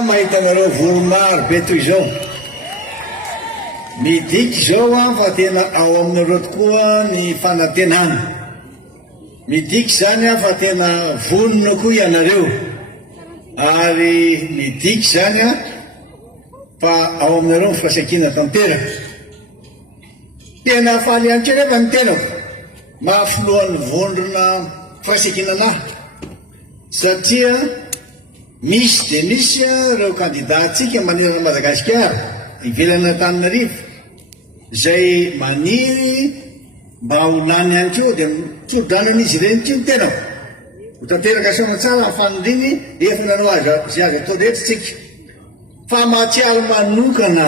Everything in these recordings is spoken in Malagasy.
Mahitanareo voromaro be toy izao midiky izao fa tena ao aminareo tokoa ny fanantenana midiky zany fa tena vonona koa ianareo ary midiky zany fa ao aminareo ny firaisankina tanteraka tena faly ihany kely nefa ny tenako mahafoloan'ny vondrona firaisankina anahy satria misy dia misy ireo kandidatsika manerana Madagasikara ivelana Antananarivo izay maniry mba ho lany ihany koa dia tso-dranan'izy ireny koa ny tenako ho tanteraka soana tsara ny fanondriny efa nanao azy atao rehetra tsika fa mahatsiaro manokana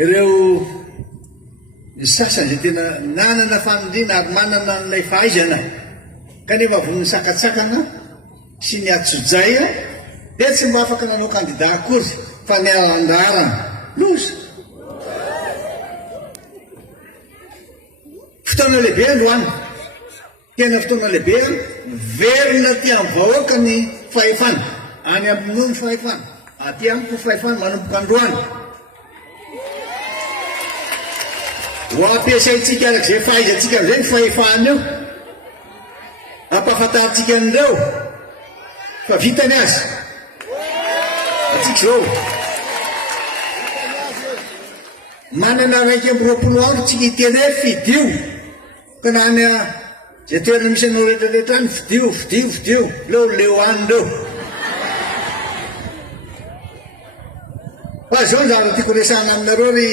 ireo sasany izay tena nanana fanondrina ary manana n'ilay fahaizana kanefa voniny sakatsakana sy ny atsojay dia tsy mba afaka nanao kandida akory fa ny arandrarana loza fotoana lehibe androany tena fotoana lehibe verina ty amin'ny vahoaka ny fahefana any amin'ny ny fahefana aty amiko fahefana manomboka androany ho ampiasaitsika arak'izay fahaizantsika amin'izay ny fahefana eo ampahafantaritsika an'ireo fa vitany azy atsika zao manana raiky amby roapolo andro tsika hiteny hoe fidio ka nany zay toerana misy anao rehetrarehetra any fidio leo any reo fa zao zany tiako resana aminareo ry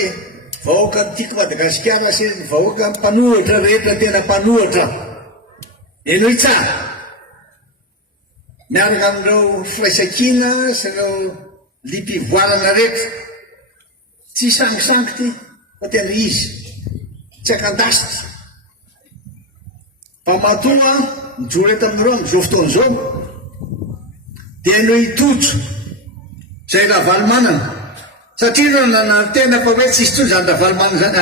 vahoaka tiako Madagasikara sy vahoaka mpanohatra rehetra tena mpanohatra eno itsara miaraka amin'ireo firaisankina sy ireo limpivoarana rehetra tsy sangisangy ty fa tena izy tsy akandasity fa matoa mijoro eto amin'ireo amin'izao fotoana izao dia no hitotro zay ravaly manana satria no nanantena fa hoe tsisy tso zany ravaly manana zany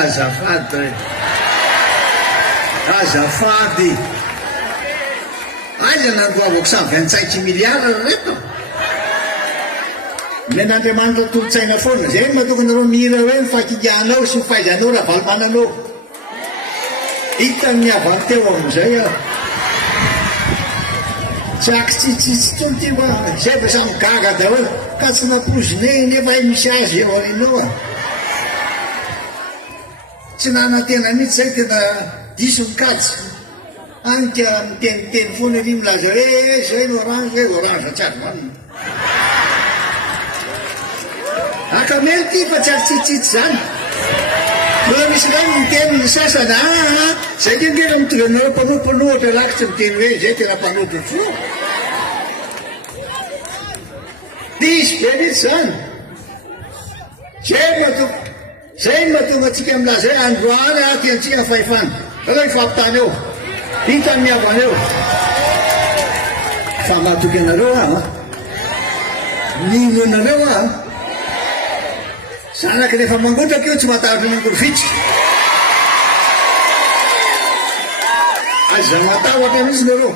azafady aiza nandoavako samy 25 miliara reto men'Andriamanitra tolotsaina foana zay mahatonga anareo mihira hoe mifakiganao sy mifaizanao raha valimananao hita miavany teo amin'izay aho tsy akitsitsitsy tony ty mba zay fa samy gaga daholo ka tsy nampozine nefa hay misy azy eo arinao tsy nanantena mihitsy zay tena diso mikajy anka miteniteny foana ry milaza hoe zay orange tsy ary manina akamely ty fa tsy ary tsitsitsy zany mbola misy rano miteny ny sasana zay kengena mitovyanao mpanohitra lakitsy miteny hoe zay tena mpanohitra fo diso be mihitsy zany zay mahatonga atsika milaza hoe androany tiantsika fahefana alao ifampitany eo hitany miavana eo fa mahatoky anareo nino anareo zanaky rehefa mangotraka io tsy mahataratra mangorofitsy aza matahotra mihitsy nareo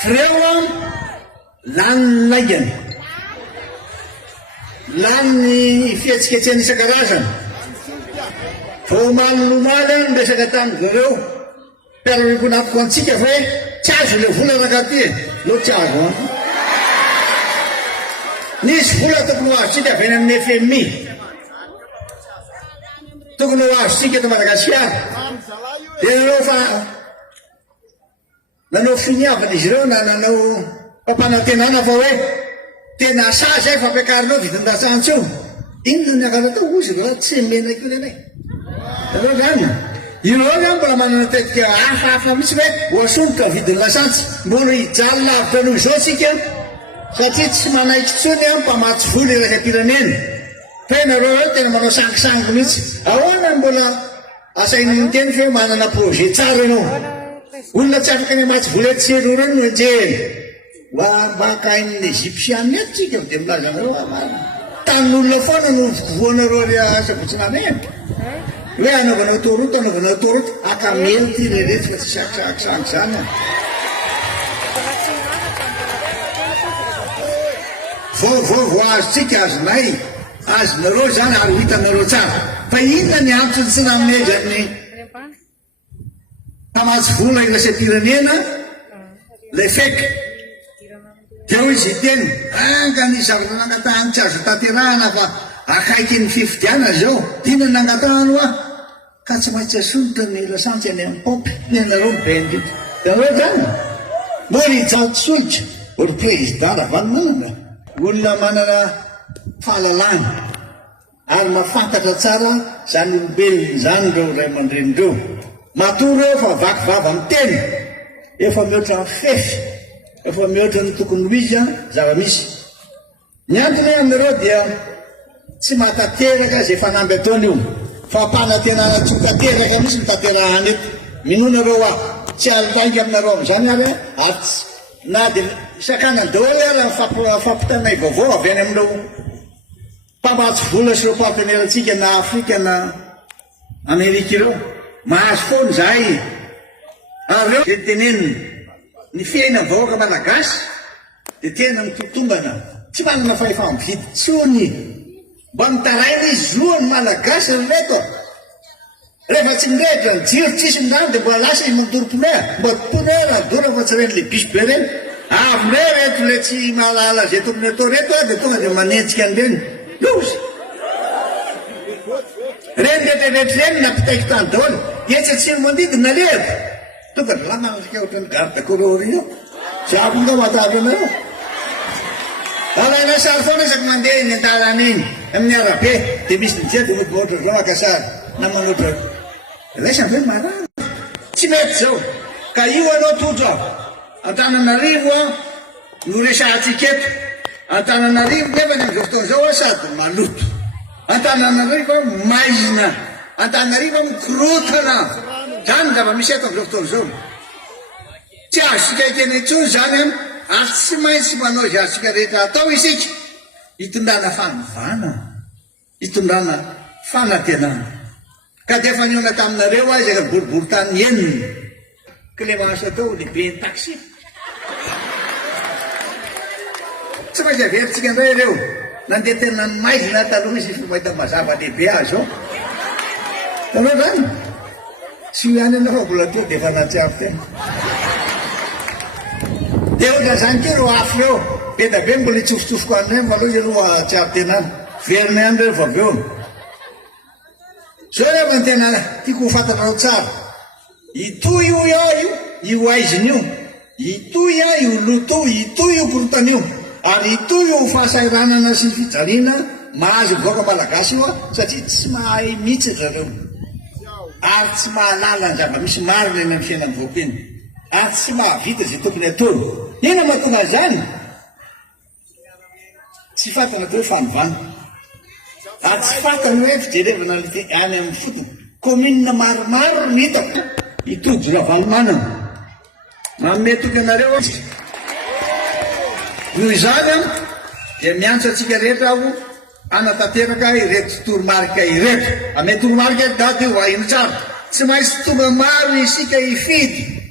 fireo lany ny laingany lany ny fihetsiketsehana isan-karazana vomaly lomaly ny resaka tamin'zareo mpiarareko natoko antsika fa hoe tsy azo le vola rakaty lo tsy azo nisy vola tokony ho azotsika avy eny amin'ny FMI tokony ho azotsika eto Madagasikara dia nanao fa nanao finiavana izy ireo na nanao fampanantenana fa hoe tena asa zay fampiakarinao vidin-dasantso iny no niakara tao ozy raha tsy menako renay anao zany ireo zany mbola manana tetika hafahafa mihitsy hoe hoasomboka vidin'ny lasantsy mbola hijaly lavitra noho izao sika satria tsy manaiky tsony mpamatsy voly raika pirenena fa nareo eo tena manao sangisangy mihitsy ahoana mbola asainy teny fa manana projet tsara ianao olona tsy afaka ny matsy voly etsero reny no enjehny mbakain'ny Egyptiany eto tsika dia milaza anareo tanin'olona foana no voanareo ry asabotsinana eny hoe anaovanao toroto akamely ty rehetra fa tsy sakisakisangy zany vaovao azontsika azonay azonareo zany ary hitanareo tsara fa inona ny antony tsy namineza ny tamatsy vola irasapirenena le feka teo izy teny anga ny zavatra nangatahany tsy azo tanterahana fa akaiky ny fifidiana zao dina nangatahany hoa ka tsy maintsy asolotra ny lasantsy any amin'ny pompy nenareo bendry dareo zany mory jatsoitra ry président ravanonana olona manana fahalalana ary mafantatra tsara zany olombelony zany reo ray aman-drenireo matoa reo fa vakivava amin'ny teny efa mihoatra ny fefy efa mihoatra ny tokony ho izy zava-misy ny antony aminareo dia tsy mahatateraka zay fanamby ataony io fa mpanantenana tsy tateraka misy mitaterahany eto minonareo a tsy alainga aminareo am'izany ary na dia sakany andaholo ara fampitanay vaovao avy any amin'ireo mpamatsy vola sy reo partenairatsika na Afrika na Amerika ireo mahazo foany zahay ary reo dia teneniny ny fiaina vahoaka malagasy dia tena mitotombana tsy manana fahefa-mividy tsony mba mitaraina izy zoany malagasy reto rehefa tsy mirehitra ny jiro tsisy mirano dia mbola lasa izy mandorom-ponera mba ponera dora fa tsy reny le bisy be reny avy re reto le tsy mahalala zay tokony atao reto dia tonga dia manenjika an'ireny lozy reny rehetrarehetra reny nampitaiky tany daholo etsa tsy mandidina lehaka tonga dia lamanasika ohatra ny garde corps io zavo nga matavy anareo alaina sary foana isaky mandeha eny an-dalana eny amin'ny arabe dia misy mijety noko ohatra zao makasary na manoatra laisany ve marary tsy mety zao ka io anao tojo aho Antananarivo no resahantsika eto Antananarivo nefa ny am'izao fotoana zao sady maloto Antananarivo maizina Antananarivo mikorotana zany zava-misy eto am'izao fotoana zao tsy azosika ikena intsony zany ary tsy maintsy manao zy azosika rehetra atao isika hitondrana fanovana hitondrana fanantenana ka dia efa niona taminareo azy ka boribory tany eniny Clémence atao lehibe ny taxi tsy maintsy averitsika indray ireo nandeha tena maizina taloha izy fa mahita mazava lehibe azy ao tanao zany tsy ho ihany anao fa mbola teo dia efa natsiafy tena dia ohatra zany ke ro afo reo be da be mbola hitsofotsofoka anay fa aloha izy aloha tsy avy tena any verina ihany reo fa avy eo zao rehefa ny tena tiako ho fantatrao tsara itoy io io aiziny io itoy io loto itoy io korotana io ary itoy io fahasairanana sy fijaliana mahazo mivoaka malagasy io satria tsy mahay mihitsy zareo ary tsy mahalala ny zava-misy marina eny amin'ny fiainany vaoko eny ary tsy mahavita zay tokony atao ina mahatonga zany tsy fantana atao hoe fanovana ary tsy fantany hoe fijerevana any amin'ny fotony commune maromaro ny hitako itojo ravanomanana manome toky anareo noho izany dia miantso atsika rehetra aho anatanteraka ireto toromarika ireto ame toromarika dady io vahiny tsara tsy maintsy tonga maro isika hifidy